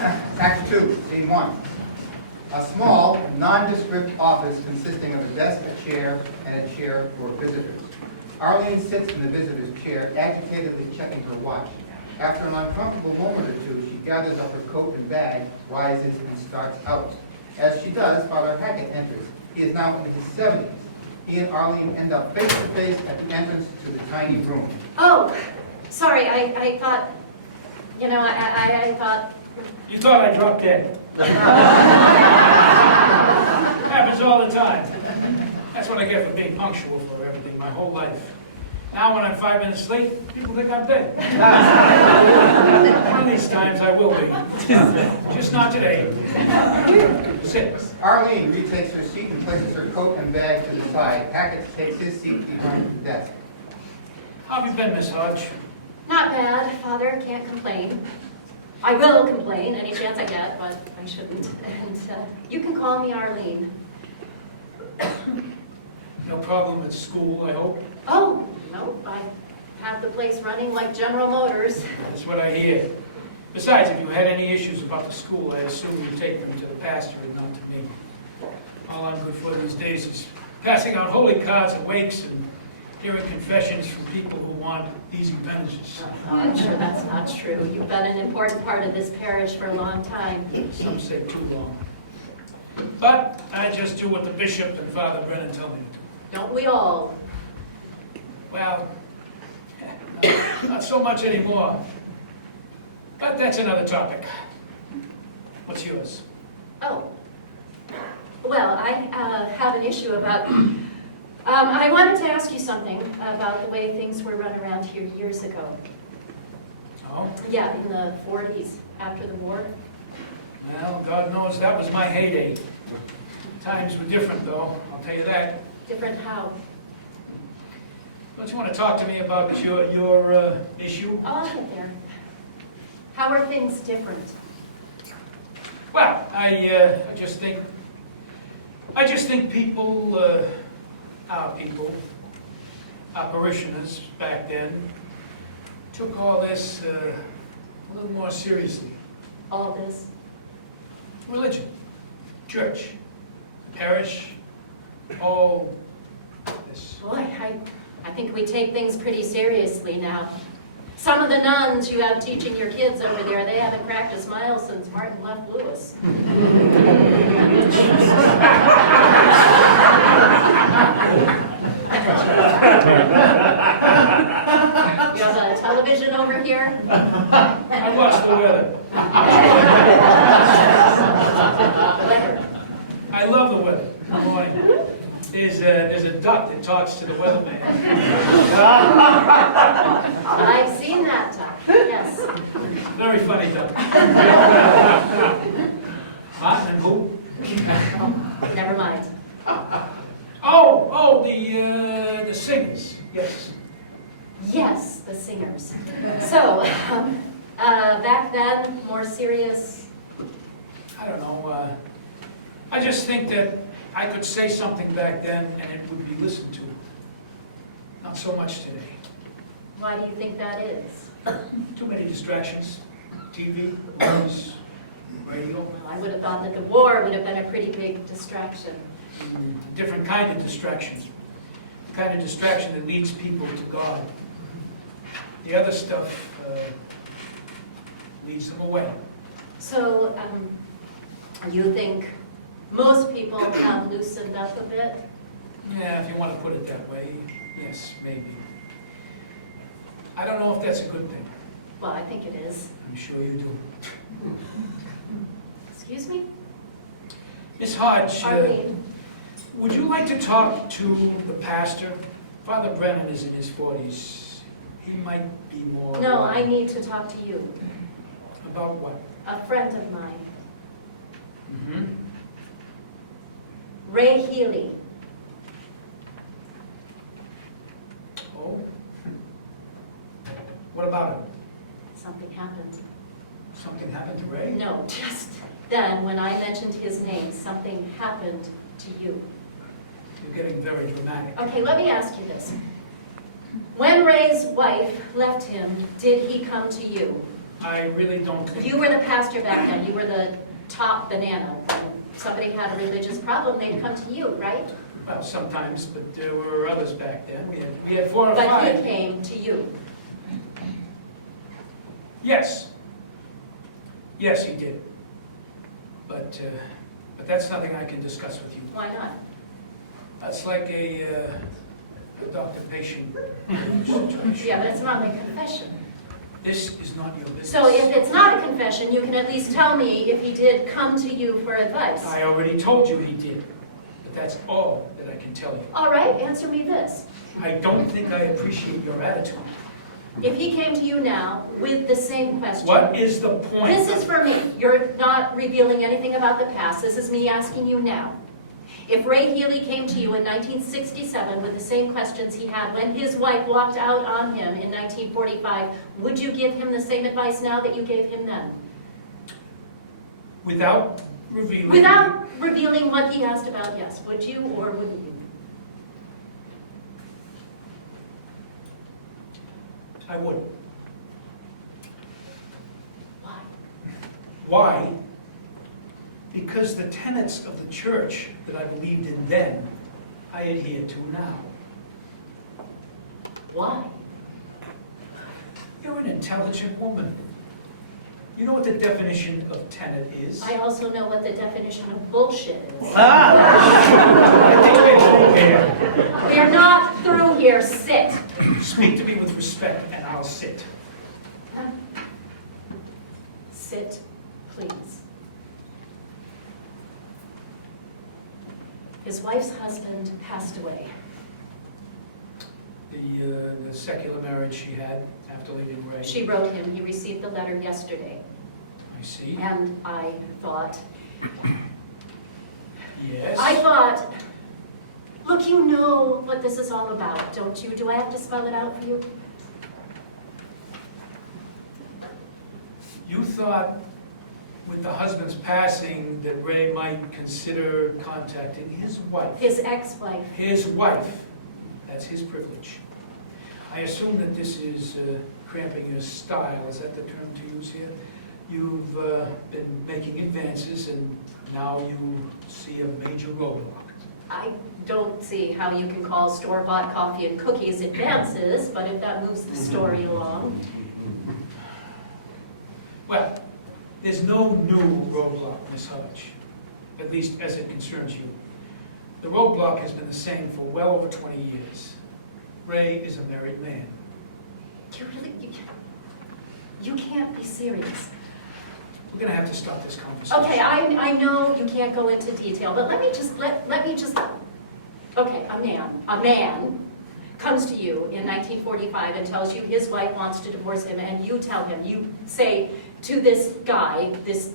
Act 2, Scene 1. A small, nondescript office consisting of a desk, a chair, and a chair for visitors. Arlene sits in the visitor's chair, agitatedly checking her watch. After an uncomfortable moment or two, she gathers up her coat and bag, rises, and starts out. As she does, Father Hackett enters. He is now in his 70s. He and Arlene end up face to face at the entrance to the tiny room. Oh, sorry, I thought, you know, I thought... You thought I dropped dead. Happens all the time. That's what I get for being punctual for everything my whole life. Now when I'm 5 minutes late, people think I'm dead. One of these times I will be. Just not today. Sit. Arlene retakes her seat and places her coat and bag to the side. Hackett takes his seat behind the desk. How have you been, Miss Hodge? Not bad, Father, can't complain. I will complain any chance I get, but I shouldn't. And you can call me Arlene. No problem at school, I hope? Oh, no, I have the place running like General Motors. That's what I hear. Besides, if you had any issues about the school, I assume you take them to the pastor and not to me. All I'm good for these days is passing out holy cards at wakes and hearing confessions from people who want easy benefits. Oh, I'm sure that's not true. You've been an important part of this parish for a long time. Some say too long. But I just do what the bishop and Father Brennan tell me to do. Don't we all? Well, not so much anymore. But that's another topic. What's yours? Oh. Well, I have an issue about... I wanted to ask you something about the way things were run around here years ago. Oh? Yeah, in the 40s, after the war. Well, God knows that was my heyday. Times were different, though, I'll tell you that. Different how? Don't you want to talk to me about your issue? Oh, I'll get there. How are things different? Well, I just think people, our people, our parishioners back then, took all this a little more seriously. All this? Religion, church, parish, all this. Boy, I think we take things pretty seriously now. Some of the nuns you have teaching your kids over there, they haven't cracked a smile since Martin left Lewis. You have a television over here? I watch the weather. Weather. I love the weather in the morning. There's a duck that talks to the weatherman. I've seen that duck, yes. Very funny duck. Martin and who? Oh, never mind. Oh, the singers. Yes. Yes, the singers. So, back then, more serious. I don't know. I just think that I could say something back then and it would be listened to. Not so much today. Why do you think that is? Too many distractions. TV, movies, radio. Well, I would have thought that the war would have been a pretty big distraction. Different kind of distractions. The kind of distraction that leads people to God. The other stuff leads them away. So, you think most people have loosened up a bit? Yeah, if you want to put it that way, yes, maybe. I don't know if that's a good thing. Well, I think it is. I'm sure you do. Excuse me? Miss Hodge, Arlene. would you like to talk to the pastor? Father Brennan is in his 40s. He might be more... No, I need to talk to you. About what? A friend of mine. Mm-hmm. Ray Healy. Oh? What about him? Something happened. Something happened to Ray? No, just then, when I mentioned his name, something happened to you. You're getting very dramatic. Okay, let me ask you this. When Ray's wife left him, did he come to you? I really don't think... You were the pastor back then. You were the top banana. If somebody had a religious problem, they'd come to you, right? Well, sometimes, but there were others back then. We had 4 or But 5. he came to you. Yes. Yes, he did. But that's nothing I can discuss with you. Why not? That's like a doctor-patient situation. Yeah, but it's not my confession. This is not your business. So if it's not a confession, you can at least tell me if he did come to you for advice. I already told you he did. But that's all that I can tell you. All right, answer me this. I don't think I appreciate your attitude. If he came to you now with the same question. What is the point? This is for me. You're not revealing anything about the past. This is me asking you now. If Ray Healy came to you in 1967 with the same questions he had when his wife walked out on him in 1945, would you give him the same advice now that you gave him then? Without revealing... Without revealing what he asked about, yes. Would you or wouldn't you? I would. Why? Why? Because the tenets of the church that I believed in then, I adhere to now. Why? You're an intelligent woman. You know what the definition of tenet is? I also know what the definition of bullshit is. I think we're through here. We're not through here. Sit. Speak to me with respect, and I'll sit. Sit, please. His wife's husband passed away. The secular marriage she had after leaving Ray. She wrote him. He received the letter yesterday. I see. And I thought, Yes. look, you know what this is all about, don't you? Do I have to spell it out for you? You thought with the husband's passing that Ray might consider contacting his wife. His ex-wife. His wife. That's his privilege. I assume that this is cramping your style. Is that the term to use here? You've been making advances, and now you see a major roadblock. I don't see how you can call store-bought coffee and cookies advances, but if that moves the story along. Well, there's no new roadblock, Miss Hutch, at least as it concerns you. The roadblock has been the same for well over 20 years. Ray is a married man. You can't be serious. We're going to have to stop this conversation. Okay, I know you can't go into detail, but let me just, okay, a man comes to you in 1945 and tells you his wife wants to divorce him, and you tell him, you say to this guy, this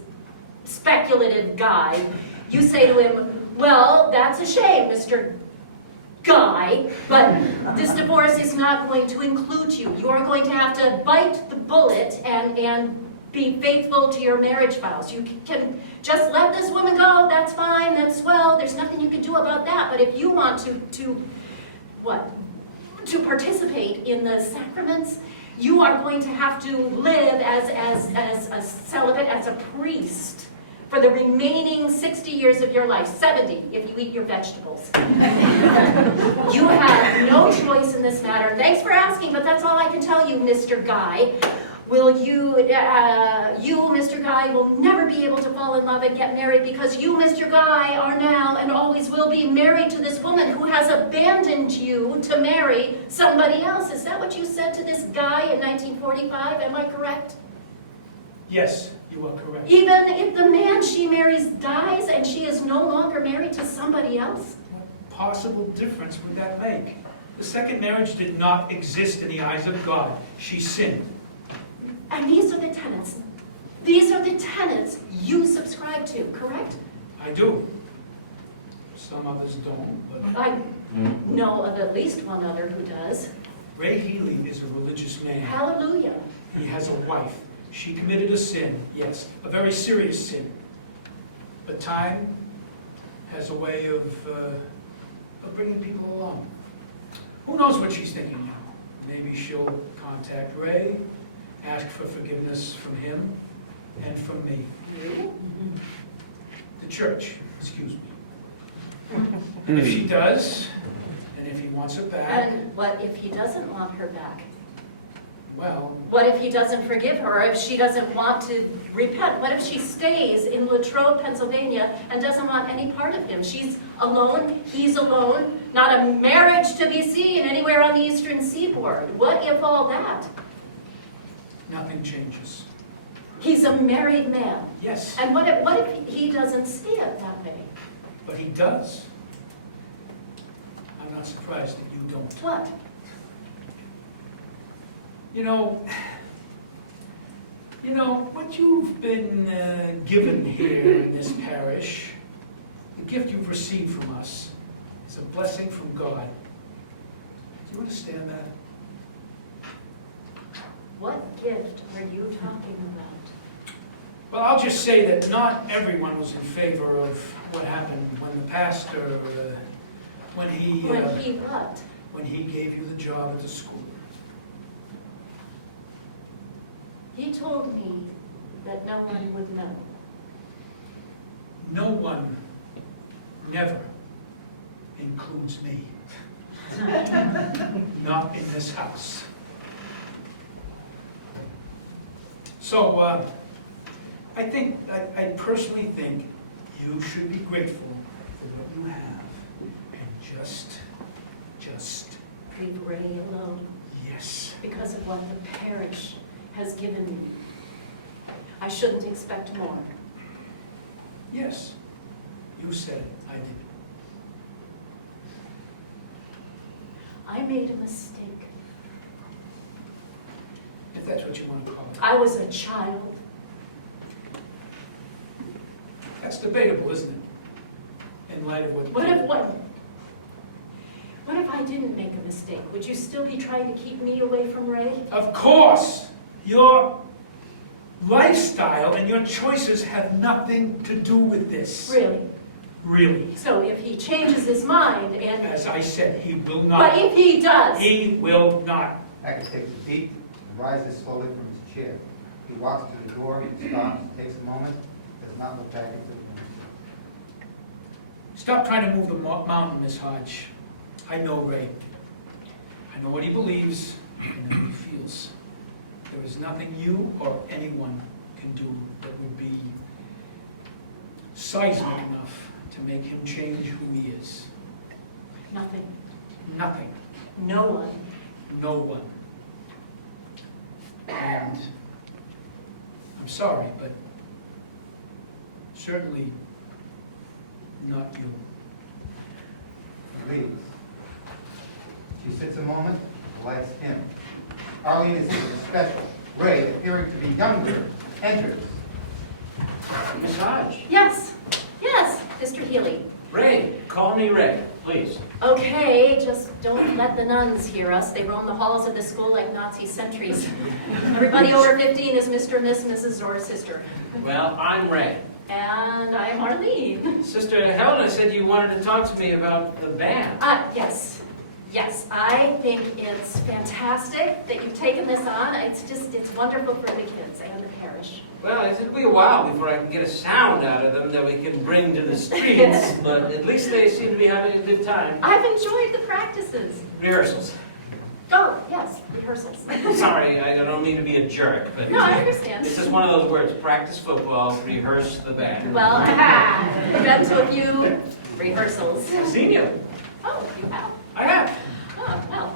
speculative guy, you say to him, well, that's a shame, Mr. Guy, but this divorce is not going to include you. You are going to have to bite the bullet and be faithful to your marriage vows. You can just let this woman go, that's fine, that's swell, there's nothing you can do about that. But if you want to participate in the sacraments, you are going to have to live as a celibate, as a priest, for the remaining 60 years of your life, 70 if you eat your vegetables. You have no choice in this matter. Thanks for asking, but that's all I can tell you, Mr. Guy. You, Mr. Guy, will never be able to fall in love and get married because you, Mr. Guy, are now and always will be married to this woman who has abandoned you to marry somebody else. Is that what you said to this guy in 1945? Am I correct? Yes, you are correct. Even if the man she marries dies and she is no longer married to somebody else? What possible difference would that make? The second marriage did not exist in the eyes of God. She sinned. And these are the tenets. These are the tenets you subscribe to, correct? I do. Some others don't, but... I know of at least one other who does. Ray Healy is a religious man. Hallelujah. He has a wife. She committed a sin, yes, a very serious sin. But time has a way of bringing people along. Who knows what she's thinking now? Maybe she'll contact Ray ask for forgiveness from him and from me. You? The church, excuse me. And if she does, and if he wants her back, And what if he doesn't want her back? well, What if he doesn't forgive her, or if she doesn't want to repent? What if she stays in Latrobe, Pennsylvania, and doesn't want any part of him? She's alone, he's alone, not a marriage to be seen anywhere on the eastern seaboard. What if all that? nothing changes. He's a married man. Yes, And what if he doesn't see it that way? but he does. I'm not surprised that you don't. What? You know, what you've been given here in this parish, the gift you've received from us, is a blessing from God. Do you understand that? What gift are you talking about? Well, I'll just say that not everyone was in favor of what happened when the pastor, when he What? when he gave you the job at the school. He told me that no one would know. No one never includes me. Not in this house. So, I personally think you should be grateful for what you have and just, Leave Ray alone yes. because of what the parish has given me. I shouldn't expect more. Yes, you said it, I did. I made a mistake. If that's what you want to call it. I was a child. That's debatable, isn't it? In light of what... What if I didn't make a mistake? Would you still be trying to keep me away from Ray? Of course! Your lifestyle and your choices have nothing to do with this. Really? Really. So if he changes his mind and... As I said, he will not. But if he does... He will not. Hackett takes a beat and rises slowly from his chair. He walks to the door, stops, takes a moment, does not look back into the room. Stop trying to move the mountain, Miss Hodge. I know Ray. I know what he believes. I know what he feels. There is nothing you or anyone can do that would be seismic enough to make him change who he is. Nothing. Nothing. No one. No one. And I'm sorry, but certainly not you. He leaves. She sits a moment, lights him. Arlene is even special. Ray, appearing to be younger, enters. Miss Hodge. Yes. Yes, Mr. Healy. Ray. Call me Ray, please. Okay, just don't let the nuns hear us. They roam the halls of the school like Nazi sentries. Everybody over 15 is Mr., Miss, Mrs., or sister. Well, I'm Ray. And I'm Arlene. Sister Helena said you wanted to talk to me about the band. Yes. Yes, I think it's fantastic that you've taken this on. It's wonderful for the kids and the parish. Well, it'll be a while before I can get a sound out of them that we can bring to the streets, but at least they seem to be having a good time. I've enjoyed the practices. Rehearsals. Oh, yes, rehearsals. Sorry, I don't mean to be a jerk, but No, I understand. it's just one of those words, practice football, rehearse the band. Well, I've been to a few rehearsals. I've seen you. Oh, you have? I have. Oh,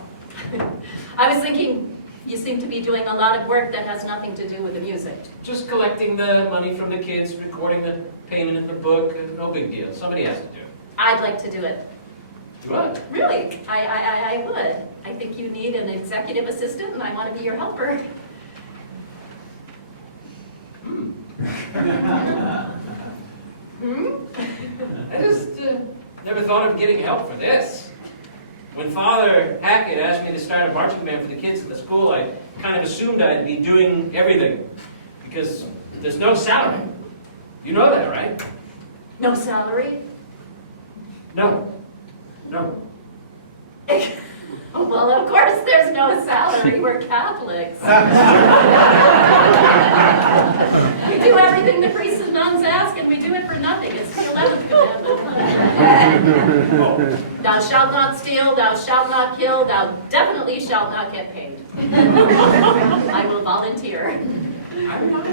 well. I was thinking you seem to be doing a lot of work that has nothing to do with the music. Just collecting the money from the kids, recording the payment in the book, no big deal. Somebody has to do it. I'd like to do it. Do I? Really, I would. I think you need an executive assistant, and I want to be your helper. Hmm? I just never thought of getting help for this. When Father Hackett asked me to start a marching band for the kids in the school, I kind of assumed I'd be doing everything, because there's no salary. You know that, right? No salary? No. No. Well, of course, there's no salary. We're Catholics. We do everything the priests and nuns ask, and we do it for nothing. It's the 11th commandment. Thou shalt not steal, thou shalt not kill, thou definitely shalt not get paid. I will volunteer. I'm not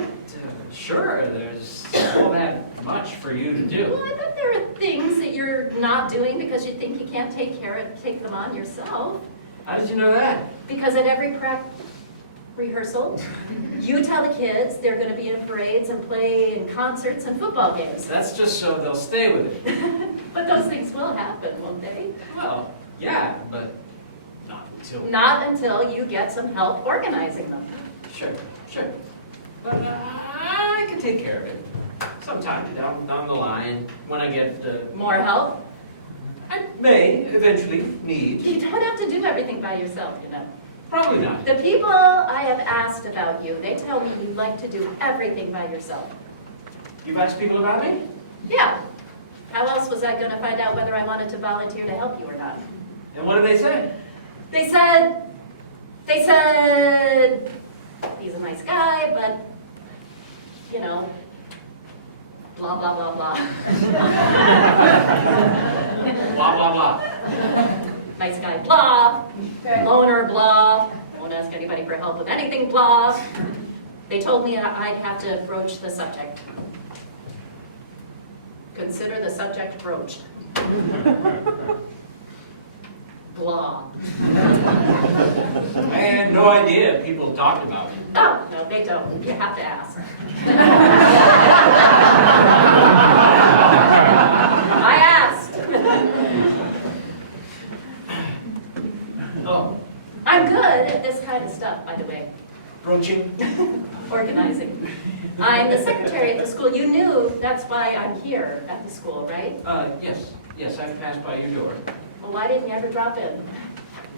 sure there's all that much for you to do. Well, I bet there are things that you're not doing because you think you can't take them on yourself. How did you know that? Because at every rehearsal, you tell the kids they're going to be in parades and play in concerts and football games. That's just so they'll stay with it. But those things will happen, won't they? Well, yeah, but Not until you get some help organizing them. Sure. But I can take care of it. Sometime down the line, when I get More help? I may eventually need. You don't have to do everything by yourself, you know. Probably not. The people I have asked about you, they tell me you like to do everything by yourself. You've asked people about me? Yeah. How else was I going to find out whether I wanted to volunteer to help you or not? And what did they say? They said, he's a nice guy, but, you know, blah, blah, blah, blah. Blah, blah, blah. Nice guy, blah. Loner, blah. Won't ask anybody for help with anything, blah. They told me I'd have to broach the subject. Consider the subject broached. Blah. I had no idea people talked about me. Oh, no, they don't. You have to ask. I asked. Oh, I'm good at this kind of stuff, by the way. broaching? Organizing. I'm the secretary at the school. You knew that's why I'm here at the school, right? Yes, I've passed by your door. Well, why didn't you ever drop in?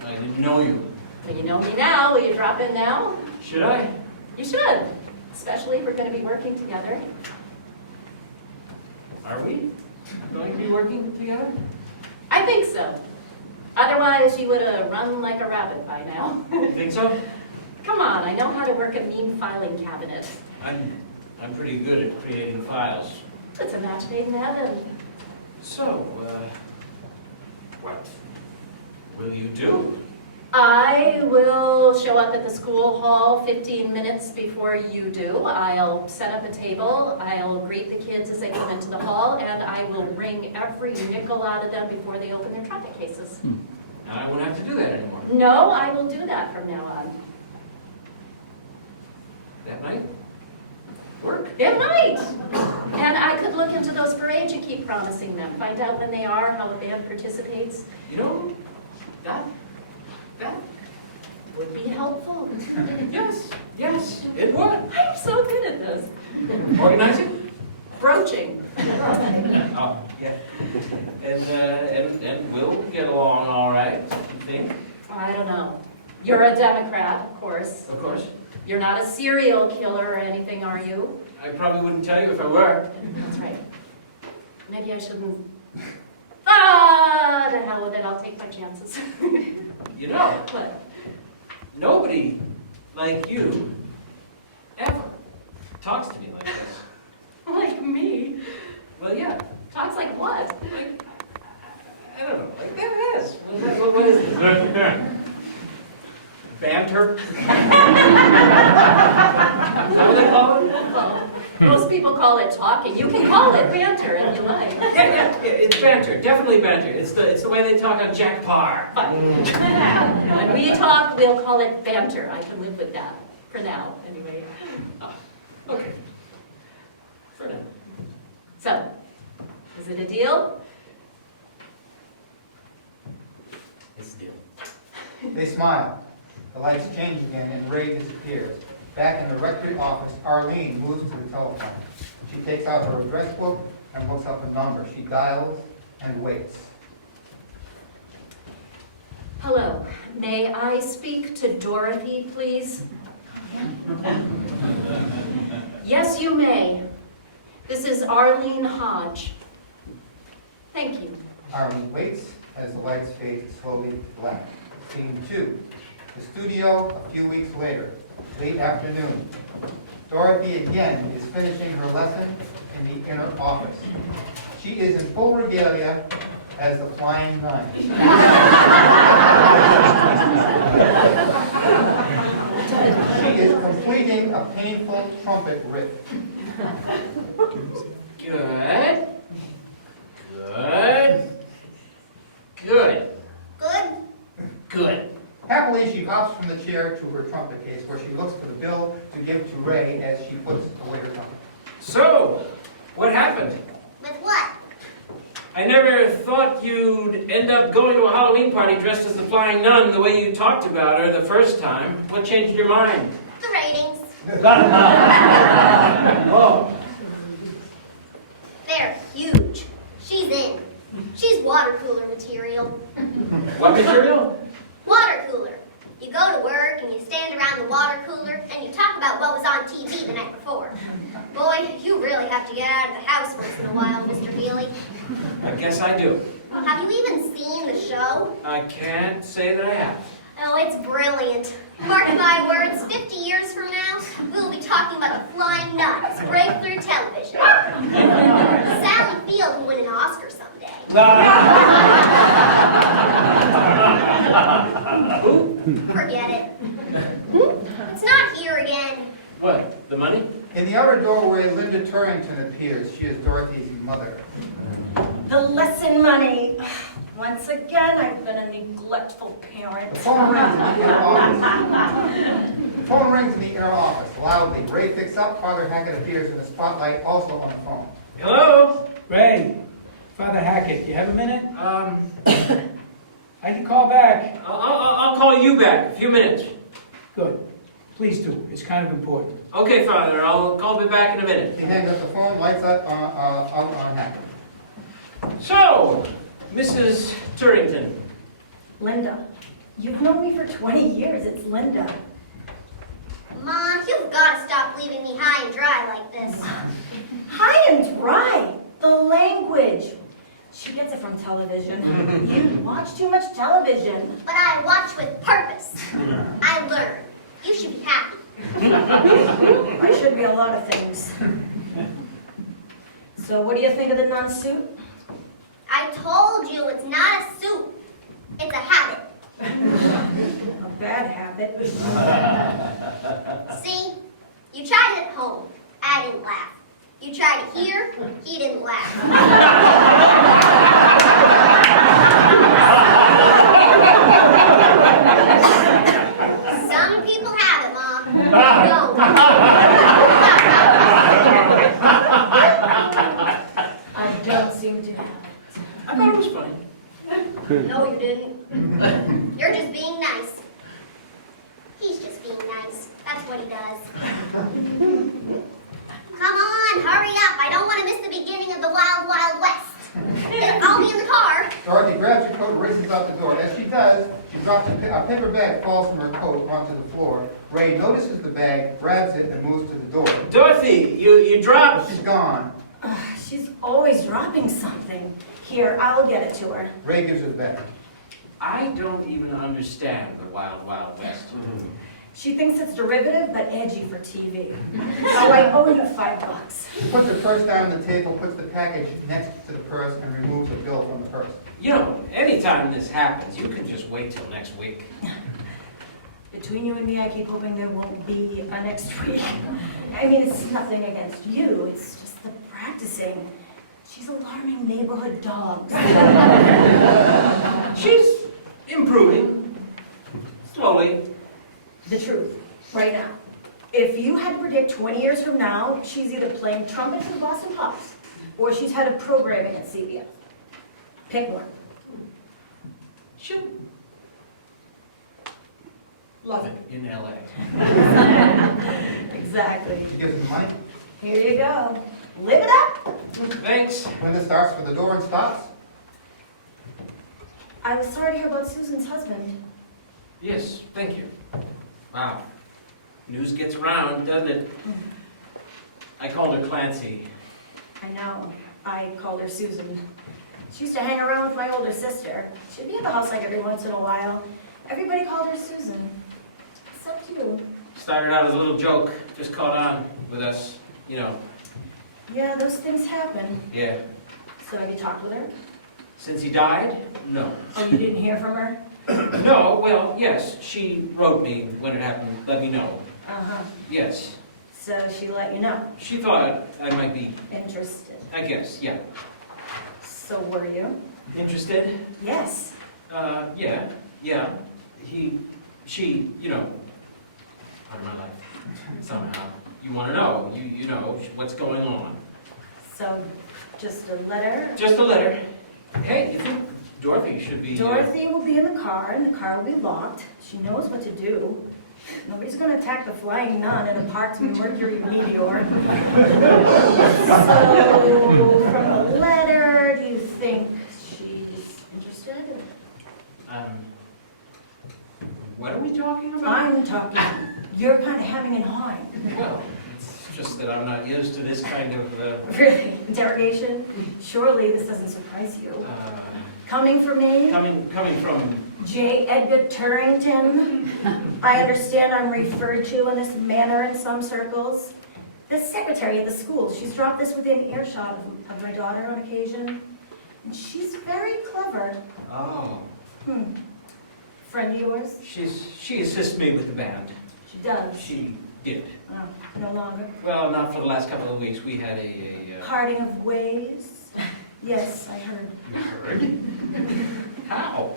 I didn't know you. Well, you know me now. Will you drop in now? Should I? You should. Especially if we're going to be working together. Are we going to be working together? I think so. Otherwise, you would have run like a rabbit by now. Think so? Come on, I know how to work a mean filing cabinet. I'm pretty good at creating files. It's a match made in heaven. So, what will you do? I will show up at the school hall 15 minutes before you do. I'll set up a table, I'll greet the kids as they come into the hall, and I will wring every nickel out of them before they open their traffic cases. And I won't have to do that anymore. No, I will do that from now on. That might work. It might. And I could look into those parades you keep promising them, find out when they are, how the band participates. You know, that Would be helpful. yes, it would. I'm so good at this. Organizing? Broaching. Oh, yeah. And we'll get along all right, you think? I don't know. You're a Democrat, of course. Of course. You're not a serial killer or anything, are you? I probably wouldn't tell you if I were. That's right. Maybe I shouldn't. Ah, the hell with it. I'll take my chances. You know, What? nobody like you ever talks to me like this. Like me? Well, yeah, Talks like what? like, I don't know, like this. What is this? Banter? Is that what they call it? Well, most people call it talking. You can call it banter if you like. Yeah, it's banter, definitely banter. It's the way they talk on Jack Parr. When we talk, we'll call it banter. I can live with that. For now, anyway. Okay. For now. So, is it a deal? It's a deal. They smile. The lights change again and Ray disappears. Back in the rectory office, Arlene moves to the telephone. She takes out her address book and looks up a number. She dials and waits. Hello. May I speak to Dorothy, please? Yes, you may. This is Arlene Hodge. Thank you. Arlene waits as the lights fade slowly to black. Scene 2. The studio a few weeks later, late afternoon. Dorothy again is finishing her lesson in the inner office. She is in full regalia as the flying nun. She is completing a painful trumpet riff. Good. Good. Good. Good? Good. Happily, she hops from the chair to her trumpet case, where she looks for the bill to give to Ray as she puts away her trumpet. So, what happened? With what? I never thought you'd end up going to a Halloween party dressed as the flying nun the way you talked about her the first time. What changed your mind? The ratings. Oh. They're huge. She's in. She's water cooler material. What material? Water cooler. You go to work and you stand around the water cooler and you talk about what was on TV the night before. Boy, you really have to get out of the house once in a while, Mr. Healy. I guess I do. Have you even seen the show? I can't say that I have. Oh, it's brilliant. Mark my words, 50 years from now, we'll be talking about the Flying Nuns, breakthrough television. Sally Field will win an Oscar someday. Forget it. It's not here again. What? The money? In the outer doorway, Linda Turrington appears. She is Dorothy's mother. The lesson money. Once again, I've been a neglectful parent. The phone rings in the inner office. The phone rings in the inner office. Loudly, Ray picks up. Father Hackett appears with a spotlight, also on the phone. Hello? Ray, Father Hackett, you have a minute? I can call back. I'll call you back. A few minutes. Good. Please do. It's kind of important. Okay, Father. I'll call you back in a minute. He hangs up the phone, lights up on Hackett. So, Mrs. Turrington. Linda, you've known me for 20 years. It's Linda. Ma, you've got to stop leaving me high and dry like this. High and dry. The language. She gets it from television. You watch too much television. But I watch with purpose. I learn. You should be happy. I should be a lot of things. So what do you think of the nun suit? I told you it's not a suit. It's a habit. A bad habit. See? You tried it at home. I didn't laugh. You tried it here. He didn't laugh. Some people have it, Mom. No. I don't seem to have it. I thought it was funny. No, you didn't. You're just being nice. He's just being nice. That's what he does. Come on, hurry up. I don't want to miss the beginning of the Wild Wild West. I'll be in the car. Dorothy grabs her coat and races out the door. As she does, she drops a paper bag falls from her coat onto the floor. Ray notices the bag, grabs it, and moves to the door. Dorothy, you dropped. She's gone. She's always dropping something. Here, I'll get it to her. Ray gives her the bag. I don't even understand the Wild Wild West. She thinks it's derivative, but edgy for TV. So I owe you $5. She puts her purse down on the table, puts the package next to the purse, and removes the bill from the purse. You know, anytime this happens, you can just wait till next week. Between you and me, I keep hoping there won't be a next week. I mean, it's nothing against you. It's just the practicing. She's alarming neighborhood dogs. She's improving. Slowly. The truth, right now. If you had to predict 20 years from now, she's either playing trumpet for the Boston Pops, or she's head of programming at CBS. Pick one. She'll love it in LA. Exactly. She gives him the money. Here you go. Live it up. Thanks. Linda starts for the door and stops. I was sorry to hear about Susan's husband. Yes, thank you. Wow. News gets around, doesn't it? I called her Clancy. I know. I called her Susan. She used to hang around with my older sister. She'd be at the house like every once in a while. Everybody called her Susan, except you. Started out as a little joke, just caught on with us, you know. Yeah, those things happen. Yeah. So have you talked with her? Since he died? No. Oh, you didn't hear from her? No, well, yes, she wrote me when it happened, let me know. Uh-huh. Yes. So she let you know. She thought I might be, Interested. I guess, yeah. So were you? Interested? Yes. Yeah. She, you know, part of my life, somehow. You want to know, you know, what's going on. So just a letter? Just a letter. Hey, you think Dorothy should be... Dorothy will be in the car, and the car will be locked. She knows what to do. Nobody's going to attack the flying nun in a parked Mercury meteor. So, from the letter, do you think she's interested? What are we talking about? I'm talking. You're kind of hemming and hawing. Well, it's just that I'm not used to this kind of... Really? Interrogation? Surely this doesn't surprise you. Coming from me? Coming from... J. Edgar Turrington. I understand I'm referred to in this manner in some circles. The secretary at the school, she's dropped this within earshot of my daughter on occasion. And she's very clever. Oh. Friend of yours? She assists me with the band. She does. She did. Oh, no longer. Well, not for the last couple of weeks. We had a Parting of ways? Yes, I heard. You heard? How?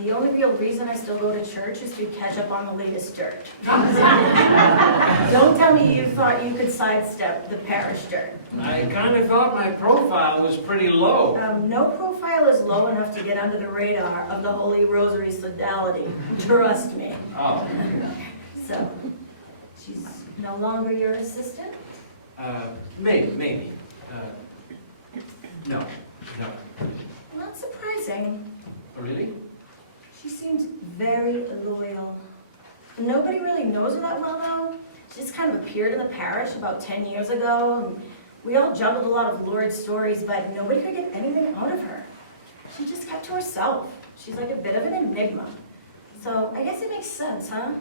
The only real reason I still go to church is to catch up on the latest dirt. Don't tell me you thought you could sidestep the parish dirt. I kind of thought my profile was pretty low. No profile is low enough to get under the radar of the Holy Rosary Sodality. Trust me. Oh. So, she's no longer your assistant? Maybe. No. Not surprising. Oh, really? She seems very loyal. Nobody really knows her that well, though. She just kind of appeared in the parish about 10 years ago, and we all juggled a lot of lurid stories, but nobody could get anything out of her. She just kept to herself. She's like a bit of an enigma. So I guess it makes sense, huh?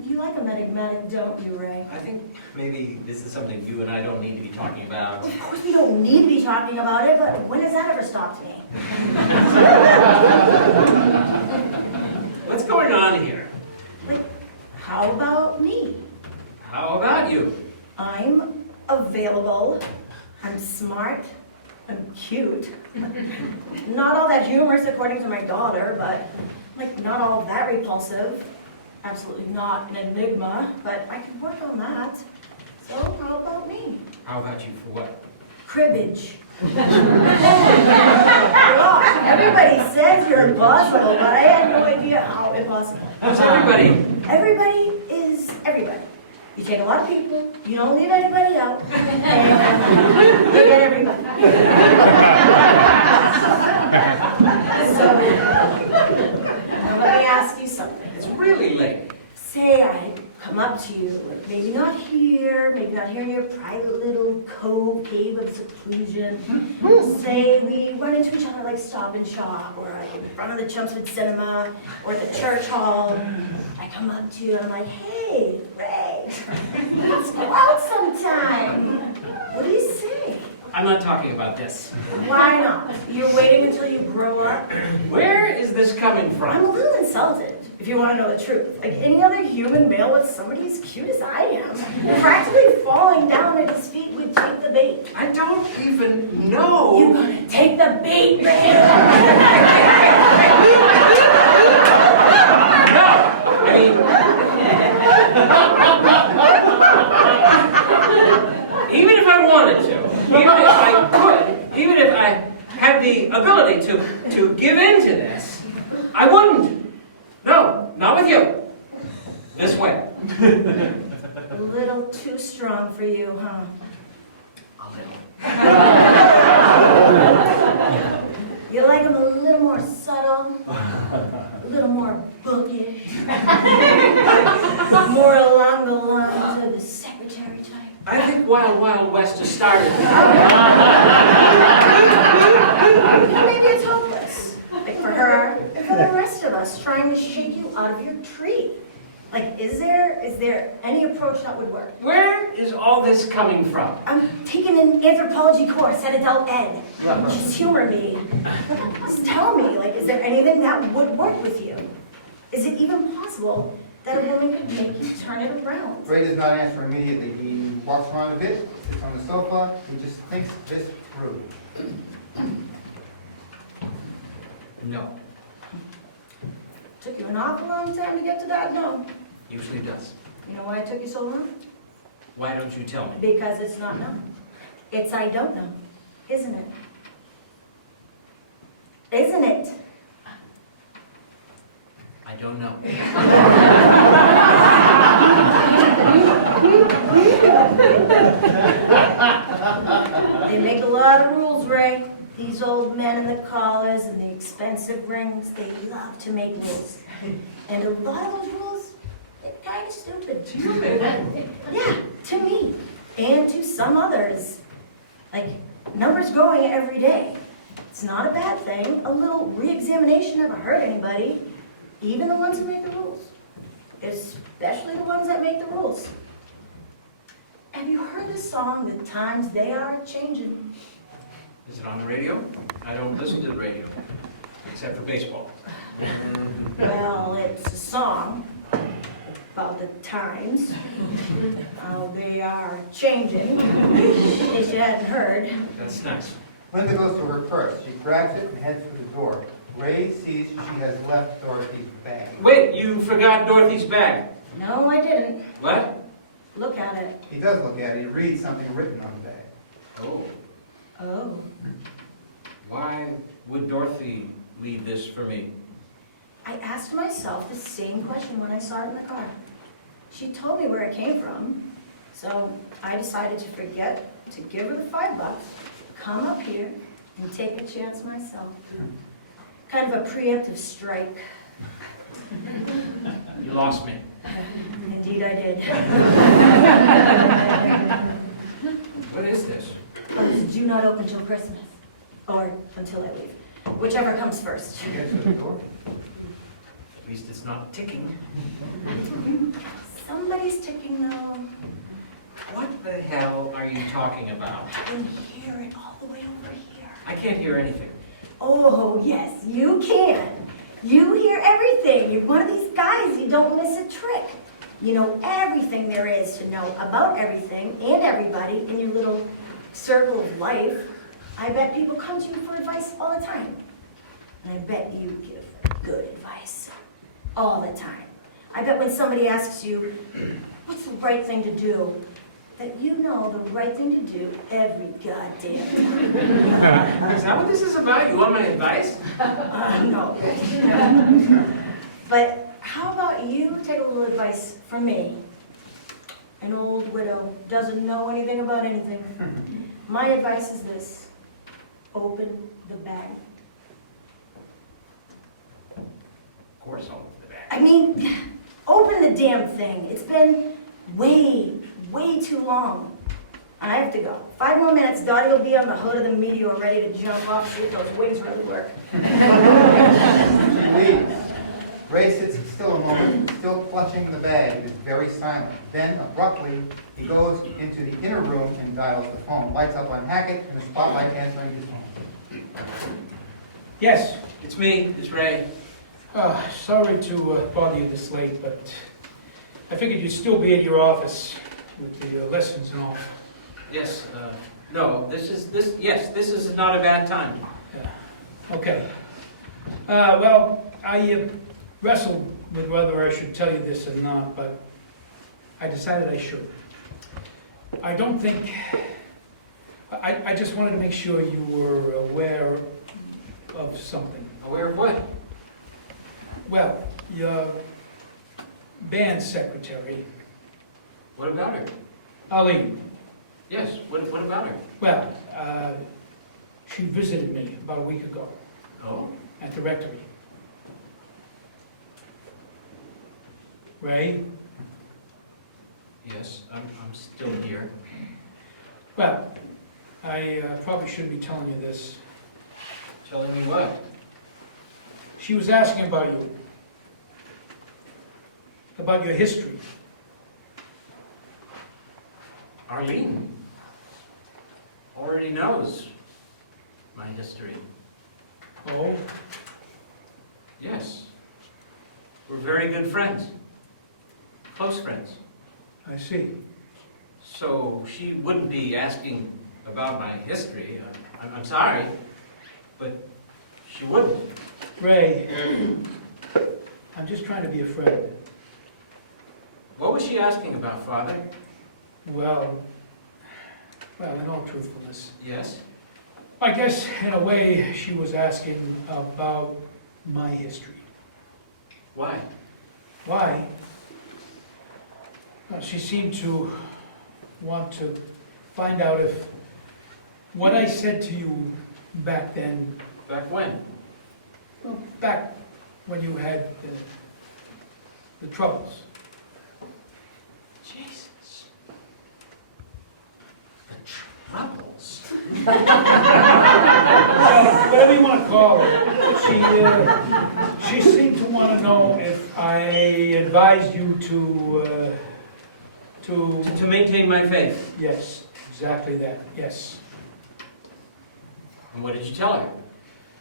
You like a enigmatic, don't you, Ray? I think maybe this is something you and I don't need to be talking about. Of course we don't need to be talking about it, but when has that ever stopped me? What's going on here? Like, how about me? How about you? I'm available, I'm smart, I'm cute. Not all that humorous according to my daughter, but like not all that repulsive. Absolutely not an enigma, but I can work on that. So how about me? How about you for what? Cribbage. God, everybody says you're impossible, but I had no idea how impossible. Who's everybody? Everybody is everybody. You take a lot of people, you don't leave anybody out, and you get everybody. So, now let me ask you something. It's really late. Say I come up to you, like maybe not here in your private little cave of seclusion. Say we run into each other like Stop and Shop, or like in front of the Chelmsford Cinema, or the church hall. I come up to you and I'm like, hey, Ray, let's go out sometime. What do you say? I'm not talking about this. Why not? You're waiting until you grow up? Where is this coming I'm a from? little insulted, if you want to know the truth. Like any other human male with somebody as cute as I am, practically falling down at his feet would take the bait. I don't even know. You're gonna take the bait, Ray. Even if I wanted to, even if I could, even if I had the ability to give in to this, I wouldn't. No, not with you. This way. A little too strong for you, huh? A little. You like them a little more subtle, a little more bookish, more along the lines of the secretary type. I think Wild Wild West has started. Maybe it's hopeless. Like for her, and for the rest of us, trying to shake you out of Like, is there any approach that would work? Where is all this coming from? I'm taking an anthropology course at Adult Ed. Just humor me. Just tell me, like, is there anything that would work with you? Is it even possible that a woman could make you turn it around? Ray does not answer immediately. He walks around a bit, sits on the sofa, he just thinks this through. No, Took you an awful long time to get to that no. usually does. You know why it took you so long? Why don't you tell me? Because it's not no. It's I don't know, isn't it? Isn't it? I don't know. They make a lot of rules, Ray. These old men in the collars and the expensive rings, they love to make rules. And a lot of those rules, they're kind of stupid. Yeah, to me. And to some others. Like, numbers growing every day. It's not a bad thing. A little re-examination never hurt anybody. Even the ones who make the rules. Especially the ones that make the rules. Have you heard the song, The Times They Are Changing? Is it on the radio? I don't listen to the radio, except for baseball. Well, it's a song about the times, how they are changing, in case you hadn't heard. That's nice. Linda goes to her purse. She grabs it and heads for the door. Ray sees she has left Dorothy's bag. Wait, you forgot Dorothy's bag. No, I didn't. What? Look at it. He does look at it. He reads something written on the bag. Oh. Oh. Why would Dorothy leave this for me? I asked myself the same question when I saw it in the car. She told me where it came from, so I decided to forget to give her the $5, come up here, and take a chance myself. Kind of a preemptive strike. You lost me. Indeed I did. What is this? Do not open till Christmas, or until I leave, whichever comes first. She gets to the door. At least it's not ticking. Somebody's ticking though. What the hell are you talking about? I can hear it all the way over here. I can't hear anything. Oh, yes, you can. You hear everything. You're one of these guys, you don't miss a trick. You know everything there is to know about everything and everybody in your little circle of life. I bet people come to you for advice all the time. And I bet you give good advice all the time. I bet when somebody asks you, what's the right thing to do, that you know the right thing to do every goddamn time. Is that what this is about? You want my advice? No. But how about you take a little advice from me? An old widow, doesn't know anything about anything. My advice is this: open the bag. Of course I'll open the bag. I mean, open the damn thing. It's been way too long. And I have to go. 5 more minutes, Dottie will be on the hood of the meteor ready to jump off, see if those wings really work. She leaves. Ray sits still a moment, still clutching the bag. It is very silent. Then, abruptly, he goes into the inner room and dials the phone. Lights up on Hackett and the spotlight answering his phone. Yes. It's me. It's Ray. Sorry to bother you this late, but I figured you'd still be at your office with the lessons and all. Yes. No. This is not a bad time. Okay. Well, I wrestled with whether I should tell you this or not, but I decided I should. I don't think... I just wanted to make sure you were aware of something. Aware of what? Well, your band secretary, What about her? Ali, Yes. What about her? well, she visited me about a week ago Oh. at the rectory. Ray? Yes. I'm still here. Well, I probably shouldn't be telling you this. Telling me what? She was asking about you. about your history. Arlene already knows my history. Oh, Yes. We're very good friends. Close friends. I see. So she wouldn't be asking about my history. I'm sorry, but she wouldn't. Ray, I'm just trying to be a friend. What was she asking about, Father? Well, in all truthfulness, Yes? I guess in a way she was asking about my history. Why? Why? Well, she seemed to want to find out if what I said to you back then, Back when? well, back when you had the troubles. Jesus. The troubles. Well, whatever you want to call her, she seemed to want to know if I advised you to To maintain my faith. yes, exactly that, yes. And what did you tell her?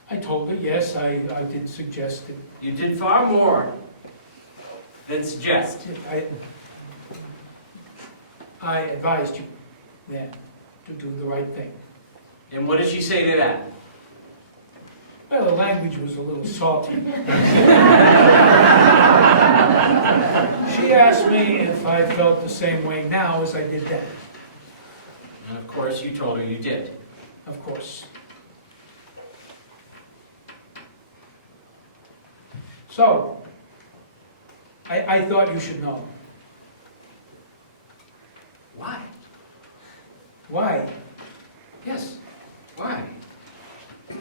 I told her, yes, I did suggest it. You did far more than suggest. I advised you then to do the right thing. And what did she say to that? Well, the language was a little salty. She asked me if I felt the same way now as I did then. And of course you told her you did. Of course. So, I thought you should know. Why? Why? Yes. Why?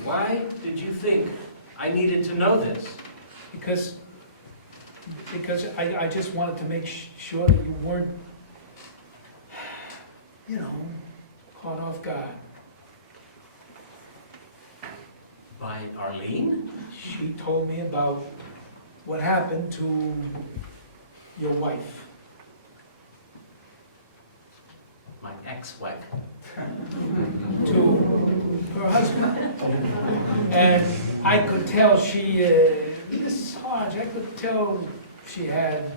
Why did you think I needed to know this? Because I just wanted to make sure that you weren't, caught off guard. By Arlene? She told me about what happened to your wife. My ex-wife. To her husband. And I could tell she, Miss Hodge, I could tell she had,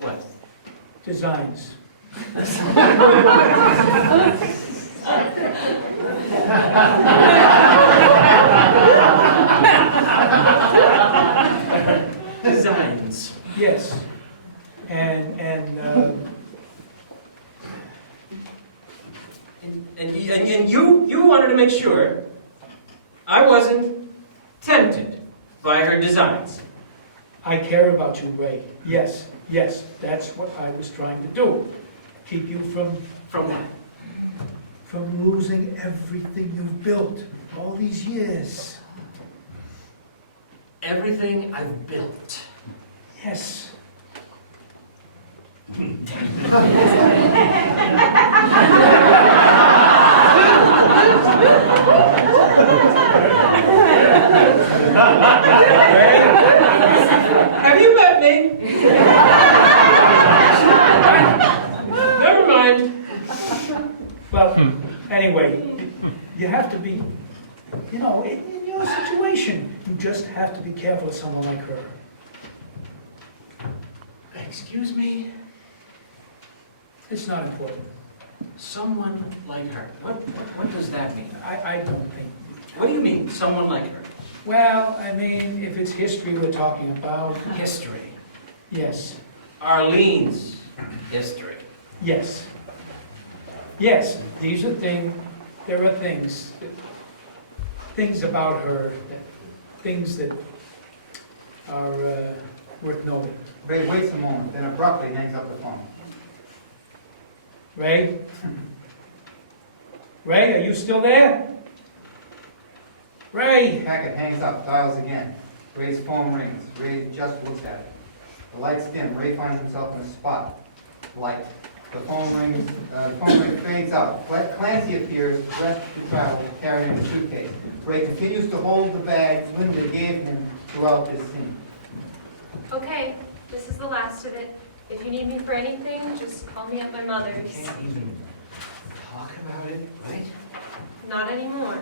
What? designs. Designs. Yes. And And you wanted to make sure I wasn't tempted by her designs. I care about you, Ray. Yes, that's what I was trying to do. Keep you From what? from losing everything you've built all these years. Everything I've built. Yes. Have you met me? Never mind. Well, anyway, you have to be, in your situation, you just have to be careful of someone like her. Excuse me? It's not important. Someone like her. What does that mean? I don't think. What do you mean, someone like her? Well, I mean, if it's history we're talking about, History. yes, Arlene's history. yes. Yes, there are things about her, things that are worth noting. Ray waits a moment, then abruptly hangs up the phone. Ray? Ray, are you still there? Ray! Hackett hangs up, dials again. Ray's phone rings. Ray just looks at it. The lights dim. Ray finds himself in a spot. Light. The phone rings. The phone ring fades out. Clancy appears, dressed to travel, carrying a suitcase. Ray continues to hold the bag Linda gave him throughout this scene. Okay, This is the last of it. If you need me for anything, just call me at my You mother's. can't even talk about it, right? Not anymore.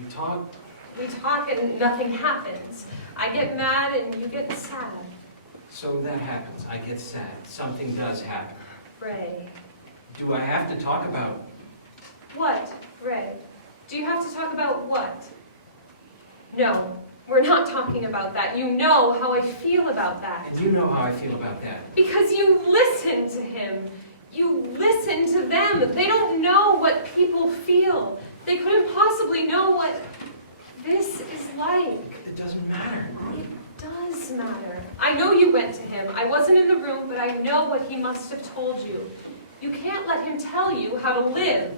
You talk, We talk and nothing happens. I get mad and you get sad. so that happens. I get sad. Something does happen. Ray. Do I have to talk about? What, Ray? Do you have to talk about what? No, we're not talking about that. You know how I feel about that. And you know how I feel about that. Because you listen to him. You listen to them. They don't know what people feel. They couldn't possibly know what this is like. It doesn't matter. It does matter. I know you went to him. I wasn't in the room, but I know what he must have told you. You can't let him tell you how to live.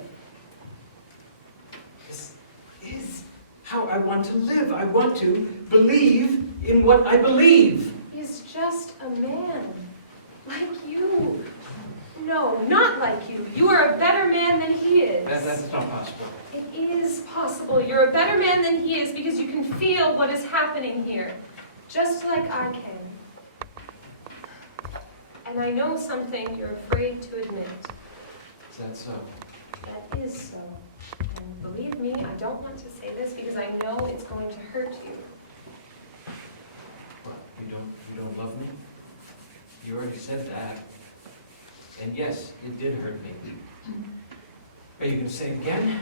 This is how I want to live. I want to believe in what I believe. He's just a man. Like you. No, not like you. You are a better man than he is. That's not possible. It is possible. You're a better man than he is because you can feel what is happening here. Just like I can. And I know something you're afraid to admit. Is that so? That is so. And believe me, I don't want to say this because I know it's going to hurt you. What? You don't love me? You already said that. And yes, it did hurt me. Are you going to say it again?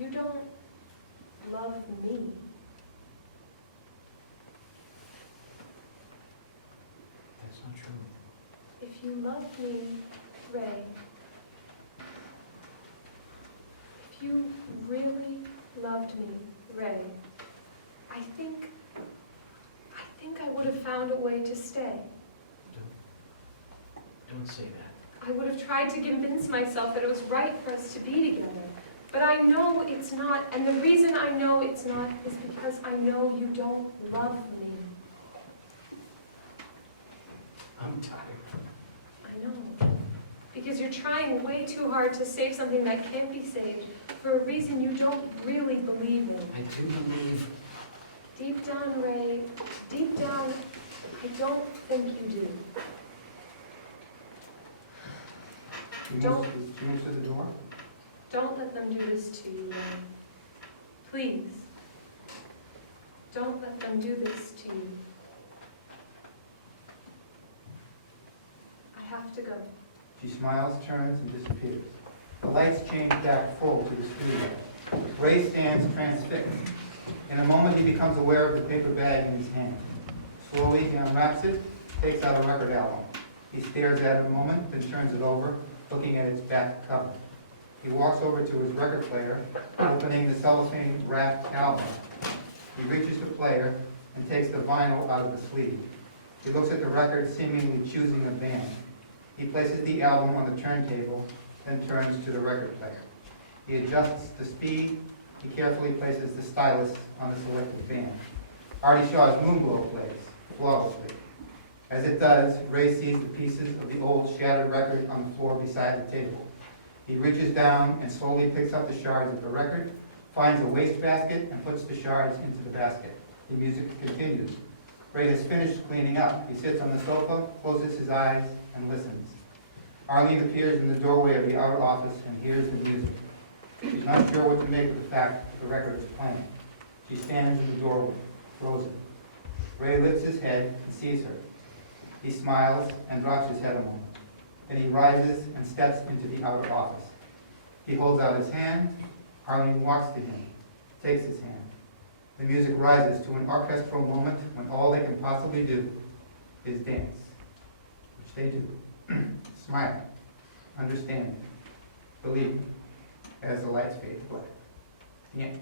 You don't love me. That's not true. If you loved me, Ray, if you really loved me, Ray, I think I would have found a way to stay. Don't say that. I would have tried to convince myself that it was right for us to be together. But I know it's not, and the reason I know it's not is because I know you don't love me. I'm tired. I know. Because you're trying way too hard to save something that can't be saved for a reason you don't really believe in. I do believe. Deep down, Ray, deep down, I don't think you do. She moves to the door. Don't let them do this to you, Ray. Please. Don't let them do this to you. I have to go. She smiles, turns, and disappears. The lights change back full to the studio. Ray stands transfixed. In a moment, he becomes aware of the paper bag in his hand. Slowly, he unwraps it, takes out a record album. He stares at it a moment, then turns it over, looking at its back cover. He walks over to his record player, opening the cellophane-wrapped album. He reaches the player and takes the vinyl out of the sleeve. He looks at the record, seemingly choosing a band. He places the album on the turntable, then turns to the record player. He adjusts the speed. He carefully places the stylus on the selected band. Artie Shaw's Moonglow plays, flawlessly. As it does, Ray sees the pieces of the old shattered record on the floor beside the table. He reaches down and slowly picks up the shards of the record, finds a wastebasket, and puts the shards into the basket. The music continues. Ray has finished cleaning up. He sits on the sofa, closes his eyes, and listens. Arlene appears in the doorway of the outer office and hears the music. She's not sure what to make of the fact that the record is playing. She stands in the doorway, frozen. Ray lifts his head and sees her. He smiles and drops his head a moment. Then he rises and steps into the outer office. He holds out his hand. Arlene walks to him, takes his hand. The music rises to an orchestral moment when all they can possibly do is dance, which they do, smiling, understanding, believing, as the lights fade to black. The end.